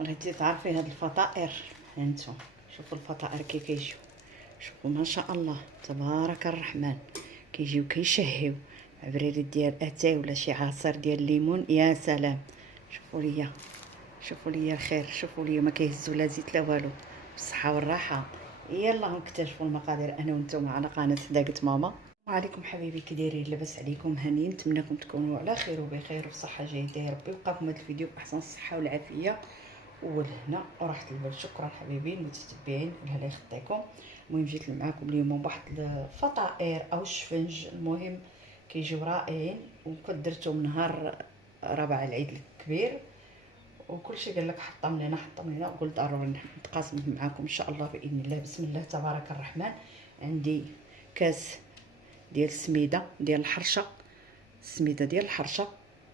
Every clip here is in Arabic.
بغيتي تعرفي هاد الفطائر. هانتو شوفوا الفطائر كي كيجيو، شوفوا ما شاء الله تبارك الرحمن، كيجيو كيشهيو عبريري ديال اتاي ولا شي عصير ديال الليمون. يا سلام، شوفوا ليا، شوفوا ليا الخير، شوفوا ليا ما كيهزوا لا زيت لا والو، بالصحه والراحه. يلا نكتشفوا المقادير انا وانتم على قناه داقت ماما. وعليكم حبيبي كي دايرين؟ لاباس عليكم؟ هانيين، نتمنىكم تكونوا على خير وبخير وبصحه جيده. يا ربي يبقاكم هذا الفيديو باحسن الصحه والعافيه والهنا وراحه البال. شكرا حبايبي المتتبعين، الله يخطيكم. المهم جيت معاكم اليوم بواحد الفطائر او الشفنج، المهم كيجيو رائعين، وكدرتهم نهار رابع العيد الكبير، وكلشي قال لك حطم لنا حطم لنا، وقلت ضروري نتقاسم معاكم ان شاء الله باذن الله. بسم الله تبارك الرحمن. عندي كاس ديال السميده ديال الحرشه، السميده ديال الحرشه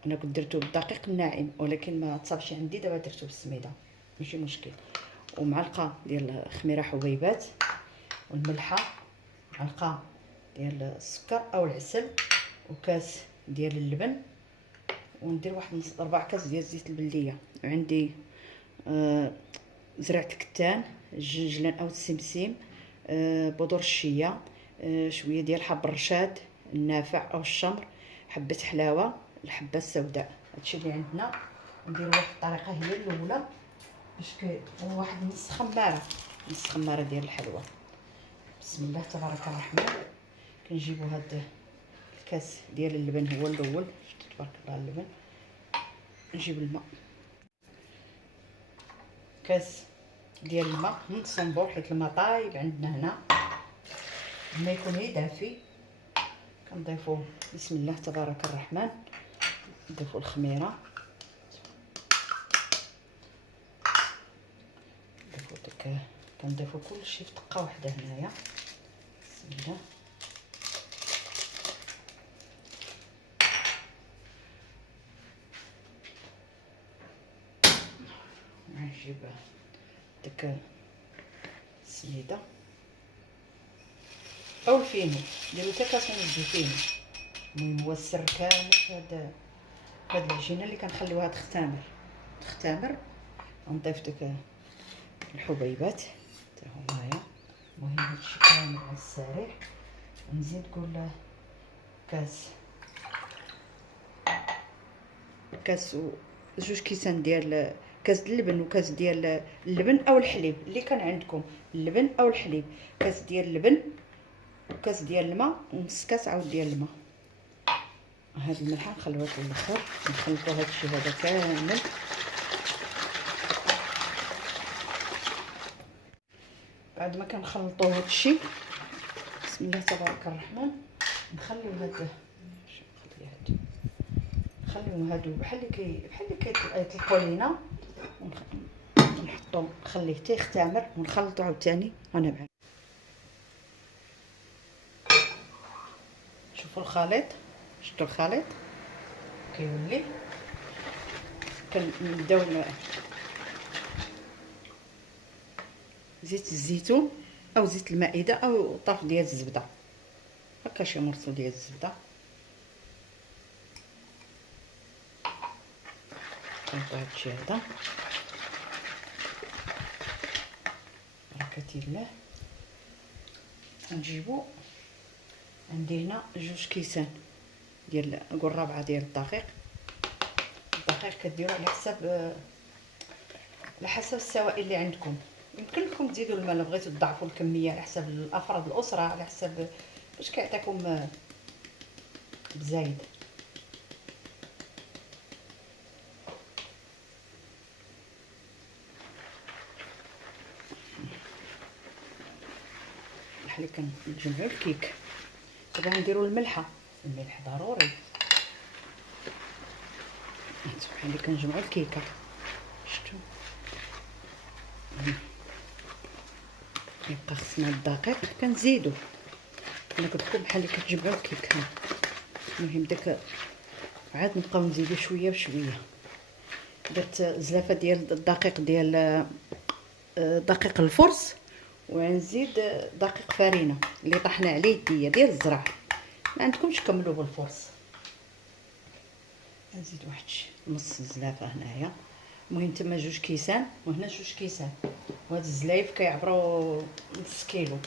انا كنت درتو بالدقيق الناعم، ولكن ما تصابش عندي، دابا درتو بالسميده ماشي مشكل. ومعلقه ديال خميره حبيبات، والملحه، معلقه ديال السكر او العسل، وكاس ديال اللبن، وندير واحد نص ربع كاس ديال زيت البلديه. وعندي زرعه الكتان، الجنجلان او السمسم، بودر الشيه، شويه ديال حب الرشاد النافع او الشمر، حبه حلاوه، الحبه السوداء. هادشي اللي عندنا. نديرو واحد الطريقه هي الاولى باش واحد نص خماره ديال الحلوى. بسم الله تبارك الرحمن. كنجيبو هاد الكاس ديال اللبن هو الاول، شفتوا تبارك الله اللبن. نجيب الماء، كاس ديال الماء نصنبور حيت الماء طايب عندنا هنا، الماء يكون غير دافي. كنضيفوه بسم الله تبارك الرحمن، نضيفو الخميره، نضيفو داك، كنضيفو كلشي في دقه واحده هنايا. بسم الله. نجيب داك السميده او الفينو، ديرو حتى كاس ونص ديال الفينو. المهم هو السر كامل في هاد العجينه اللي كنخليوها تختمر. نضيف داك الحبيبات حتى هنايا. المهم هادشي كامل على السريع. نزيد نقول كاس وجوج كيسان ديال كاس اللبن، وكاس ديال اللبن او الحليب اللي كان عندكم، اللبن او الحليب. كاس ديال اللبن وكاس ديال الماء ونص كاس عاود ديال الماء. هاد الملحه نخليوها في الاخر. نخلطوا هادشي هذا كامل. بعد ما كنخلطوا هادشي بسم الله تبارك الرحمن، نخليو هادو بحال اللي كيطلقوا لينا، ونحطو نخليه حتى يختمر، ونخلطو عاوتاني. انا معاك شوفوا الخليط، شفتوا الخليط كيولي. كنبداو زيت الزيتون او زيت المائده او طرف ديال الزبده، هكا شي مرصو ديال الزبده. كنحطو هادشي هذا بركه الله. نجيبو عندي هنا جوج كيسان ديال نقول ربعه ديال الدقيق كديروا على حسب السوائل اللي عندكم. يمكن لكم تزيدوا الماء لو بغيتوا تضاعفوا الكميه على حسب الافراد الاسره، على حسب باش كيعطيكم بزايد. بحال كنجمعوا الكيك. دابا نديروا الملح ضروري. بحال اللي كنجمعوا الكيكه، شفتوا يبقى خصنا الدقيق كنزيدو. انا قلت لكم بحال اللي كتجمعوا الكيك. المهم داك عاد نبقاو نزيدو شويه بشويه. درت زلافه ديال الدقيق ديال دقيق الفرص، ونزيد دقيق فرينه اللي طحنا عليه يديه ديال الزرع. ما عندكمش كملوا بالفرص. نزيد واحد نص زلافه هنايا، المهم تما 2 كيسان وهنا 2 كيسان، وهاد الزلايف كيعبروا نص كيلو،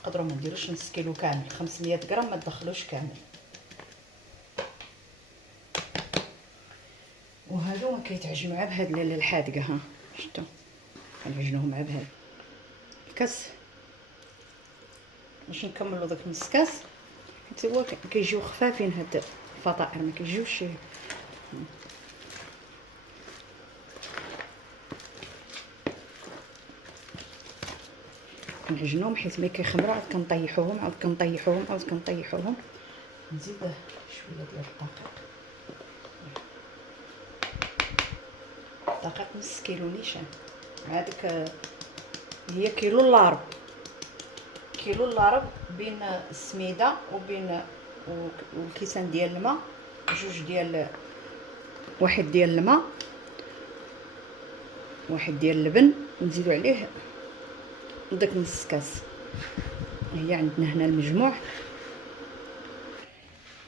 نقدروا ما نديروش نص كيلو كامل، 500 غرام ما تدخلوش كامل. وهادو ما كيتعجنوا مع بهاد الحادقه. ها شفتوا كنعجنوهم مع بهاد الكاس باش نكملوا داك نص كاس، حيت هو كيجيو خفافين هاد الفطائر، ما كيجيوش كنعجنوهم حيت ملي كيخمروا عاد كنطيحوهم عاد كنطيحوهم عاد كنطيحوهم. نزيد شويه ديال الدقيق نص كيلو نيشان، هذيك هي كيلو الا ربع بين السميده وبين والكيسان ديال الماء، 2 ديال 1 ديال الماء 1 ديال اللبن، ونزيدو عليه داك نص كاس. هي عندنا هنا المجموع،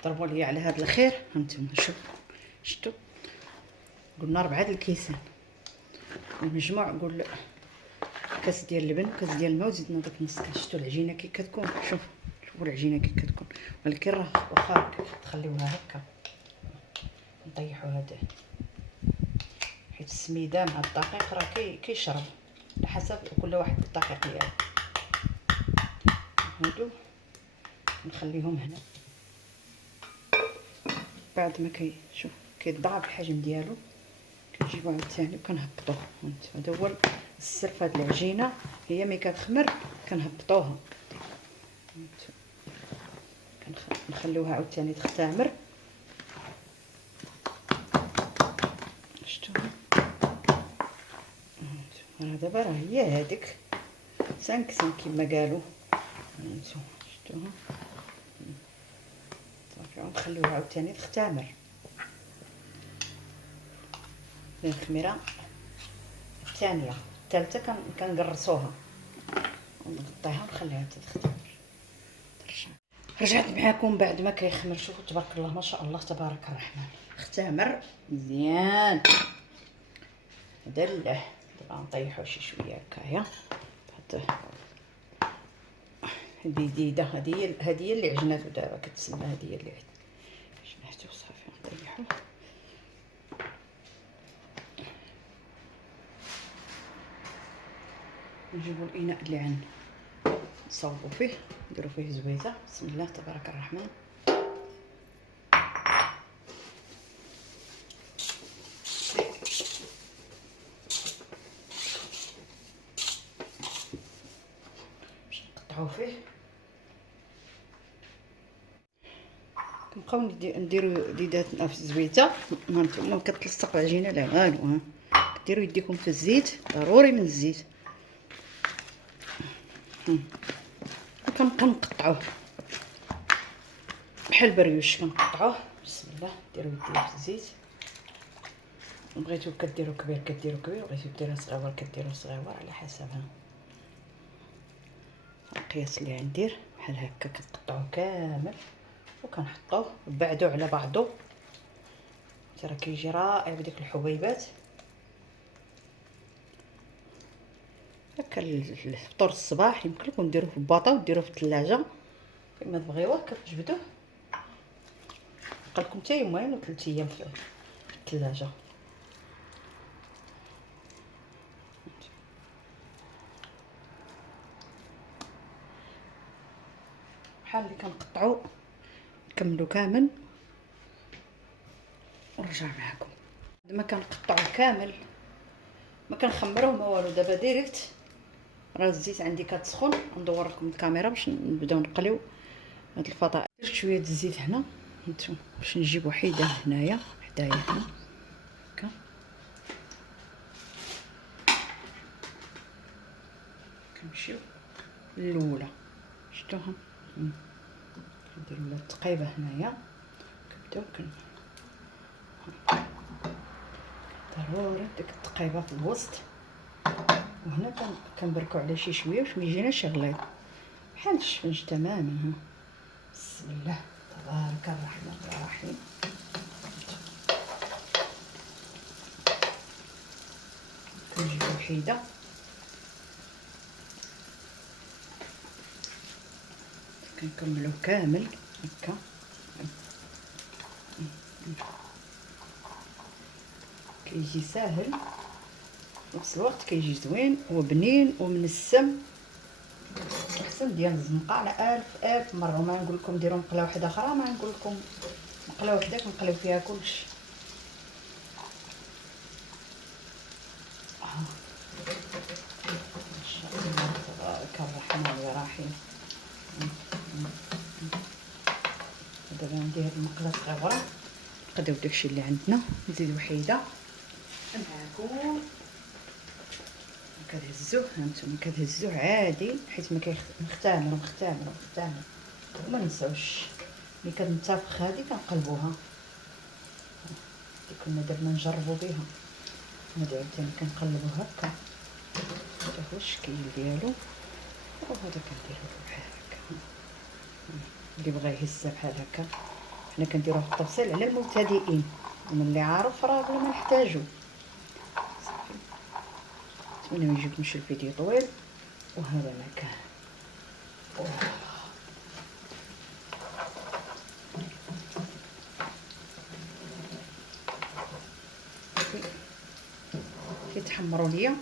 ضربوا لي على هذا الخير. هانتوما شفتوا قلنا 4 د الكيسان، المجموع قول كاس ديال اللبن وكاس ديال الماء وزدنا داك نص كاس. شفتوا العجينه كي كتكون، شوفوا العجينه كي كتكون، ولكن راه واخا تخليوها هكا نطيحوا هذا حيت السميده مع الدقيق راه كيشرب على حسب كل واحد بالدقيق ديالو. هادو نخليهم هنا بعد ما شوف كيتضاعف الحجم ديالو كنجيبو عاوتاني وكنهبطوه. هذا هو السر في هاد العجينه، هي ملي كتخمر كنهبطوها، نخليوها عاوتاني تختمر. شفتوا راه دابا راه هي هذيك 5 كيما قالوا. هانتوما شفتوها صافي، ونخليوها عاوتاني تختمر. الخميره الثانيه الثالثه كنقرصوها ونغطيها ونخليها تختمر. رجعت معكم بعد ما كيخمر. شوفوا تبارك الله ما شاء الله تبارك الرحمن، اختمر مزيان دلع. دابا نطيحو شي شويه هكايا بهاد البديده. هذه هي اللي عجناتو دابا كتسمى، هذه هي اللي عجناتو صافي نطيحو. نجيبو الاناء اللي عندنا نصاوبو فيه، نديرو فيه زويته. بسم الله تبارك الرحمن. باش نقطعو فيه كنبقاو نديرو يديداتنا في الزويته. هانتوما ما كتلصق العجينه لا والو، ديروا يديكم في الزيت، ضروري من الزيت. كنقطعوه بحال بريوش، كنقطعوه. بسم الله ديروا يديكم في الزيت، بغيتو كديروا كبير كديروا كبير، بغيتو ديروا صغيور كديروا صغيور على حسبها. القياس اللي غندير بحال هكا كتقطعوه كامل وكنحطوه بعدو على بعضو، راه كيجي رائع بديك الحبيبات هكا. الفطور الصباح يمكن لكم ديروه في الباطا وديروه في الثلاجه كما تبغيوه كتجبدوه، بقالكم حتى يومين و 3 ايام في الثلاجه. بحال اللي كنقطعو نكملو كامل ونرجع معكم. ما كنقطعو كامل ما كنخمروه ما والو. دابا ديريكت راه الزيت عندي كتسخن، ندور لكم الكاميرا باش نبداو نقليو هاد الفطائر. درت شويه د الزيت هنا هانتوما باش نجيب وحيده هنايا حدايا هنا هكا. كنمشيو للاولى، شفتوها كنديروا لها التقيبه هنايا. كنبداو ضروري ديك التقيبه في الوسط، وهنا كنبركو على شي شويه باش ما يجيناش غليظ بحال الشفنج تماما. بسم الله تبارك الرحمن الرحيم. وحيده. كنكملو كامل هكا. كيجي ساهل في نفس الوقت، كيجي زوين وبنين ومنسم، احسن ديال الزنقه على الف مره. وما نقول لكم ديروا مقله واحده اخرى، ما نقول لكم مقله واحده كنقليو فيها كلشي. ما شاء الله تبارك الرحمن الرحيم. دابا ندير هاد المقله صغيره، نقداو داكشي اللي عندنا، نزيد وحيده معكم. كتهزوه هانتوما، كتهزوه عادي حيت ما مختامر وما ننساوش ملي كنتفخ هادي كنقلبوها. كنا درنا نجربوا بها، هادي عاوتاني كنقلبو هكا حتى هو الشكل ديالو. وهذا كنديروه بحال هكا، اللي بغا يهزها بحال هكا. حنا كنديروه في التفصيل على المبتدئين، ومن اللي عارف راه بلا ما نحتاجو. نتمنى ما يجيكمش الفيديو طويل. وهذا مكان كيتحمروا ليا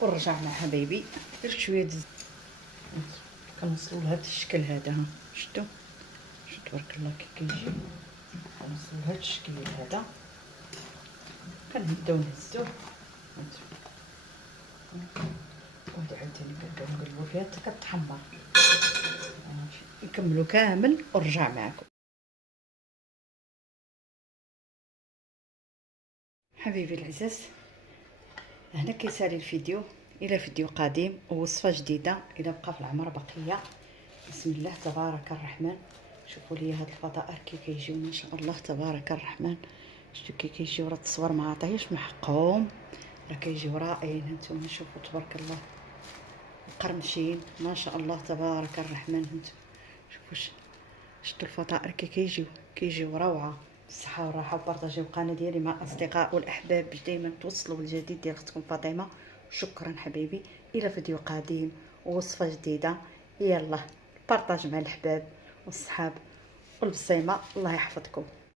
ورجعنا حبايبي. درت شويه كنوصلوا لهذا الشكل هذا. ها شفتوا تبارك الله كي كيجي. كنوصلوا لهذا الشكل هذا، كنبداو نهزوه. وهذا عاوتاني كنقلبوا فيها حتى كتحمر. نكملوا كامل ونرجع معكم. حبيبي العزاز، هنا كيسالي الفيديو. الى فيديو قادم ووصفه جديده الى بقى في العمر بقيه. بسم الله تبارك الرحمن. شوفوا لي هاد الفطائر كي كيجيو ما شاء الله تبارك الرحمن. شفتوا كي كيجيو، راه التصوير ما عطيهش محقهم، راه كيجيو رائعين. هانتوما شوفوا تبارك الله مقرمشين ما شاء الله تبارك الرحمن. هانتوما شوفوا شفتوا الفطائر كي كيجيو روعه. بالصحه والراحه، وبارطاجيو القناه ديالي مع الاصدقاء والاحباب باش دائما توصلوا بالجديد ديال اختكم فاطمه. شكرا حبيبي، الى فيديو قادم ووصفه جديده. يلا بارطاج مع الاحباب والصحاب والبصيمه. الله يحفظكم.